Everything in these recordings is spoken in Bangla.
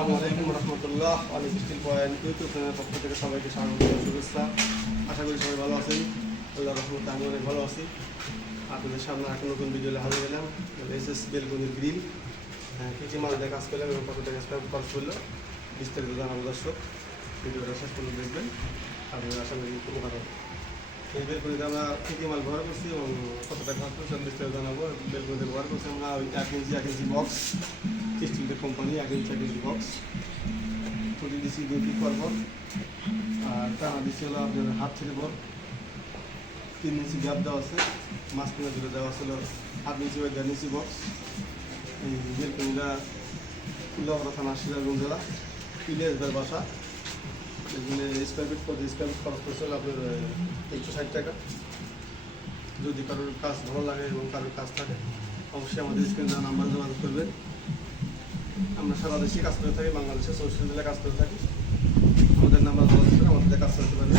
আসসালামু আলাইকুম রহমতুল্লাহ। অনেক স্টিল পয়েন্ট, ইউটিউব চ্যানেলের পক্ষ থেকে সবাইকে স্বাগত শুভেচ্ছা। আশা করি সবাই ভালো আছেন। আল্লাহ রহমতে আমি অনেক ভালো আছি। আপনাদের সামনে একটা নতুন ভিডিও হাজির গেলাম এস এস বেলগুনির গ্রিল। হ্যাঁ কী কী মাল দিয়ে কাজ করলাম এবং কত টাকা খরচ করল, বিস্তারিত জানাব দর্শক। ভিডিওটা শেষ পর্যন্ত দেখবেন। আপনারা আশা করি উপকার। হবে এই বেলকুনিতে আমরা কী কী মাল ব্যবহার করছি এবং কত টাকা খরচ করছি, বিস্তারিত জানাব। বেলকুনিতে ব্যবহার করছি আমরা এক ইঞ্চি এক ইঞ্চি বক্স স্টিলের কোম্পানি এক ইঞ্চি বক্স খুঁটি দিছি দুই পর আর টানা দিছি হলো আপনার হাত থেকে পর তিন ইঞ্চি গ্যাপ দেওয়া আছে। মাঝখানে দুটো দেওয়া ছিল হাত ইঞ্চি ওই দেড় ইঞ্চি বক্স এই বেলকুনিটা কুল্লাপাড়া থানা সিরাজগঞ্জ জেলা। পিলিয়াসদার বাসা। এখানে স্কোয়ার ফিট প্রতি স্কোয়ার ফিট খরচ করছিল আপনার একশো ষাট টাকা। যদি কারোর কাজ ভালো লাগে এবং কারোর কাজ থাকে, অবশ্যই আমাদের স্ক্রিনে নাম্বার যোগাযোগ করবেন। আমরা সারা দেশে কাজ করে থাকি, বাংলাদেশে চৌষট্টি জেলায় কাজ করে থাকি। আমাদের নাম্বার আমাদের কাজ করতে পারবেন।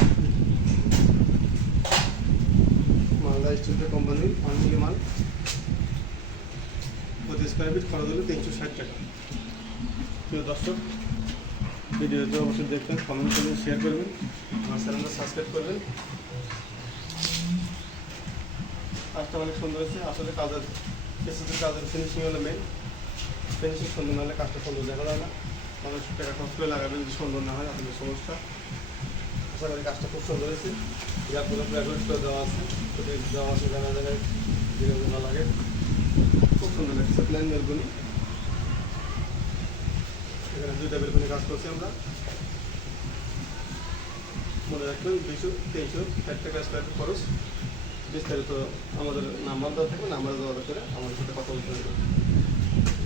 মালদা স্টিল কোম্পানি অনলি মাল প্রতি স্কোয়ার ফিট খরচ হলো তিনশো ষাট টাকা। প্রিয় দর্শক, ভিডিওতে অবশ্যই দেখবেন কমেন্ট করবেন শেয়ার করবেন। আমার চ্যানেলটা সাবস্ক্রাইব করবেন। কাজটা অনেক সুন্দর হয়েছে। আসলে কাজের কাজের ফিনিশিং হলো মেন ফিনিশিং সুন্দর না হলে কাজটা সুন্দর দেখা যায় না। মানুষ টাকা খরচ করে লাগাবেন যদি সুন্দর না হয়, আপনাদের সমস্যা। আশা করি কাজটা খুব সুন্দর হয়েছে। ইয়ারপরে প্রাইভেট করে দেওয়া আছে দেওয়া আছে জায়গায় জায়গায় যেগুলো না লাগে। খুব সুন্দর লাগছে। প্ল্যান বেলগুনি এখানে দুইটা বেলকুনি কাজ করছি আমরা। মনে রাখবেন, দুইশো, তিনশো ষাট টাকা স্কোয়ার খরচ। বিস্তারিত আমাদের নাম্বার দেওয়া থাকবে, নাম্বার যোগাযোগ করে আমাদের সাথে কথা বলতে হবে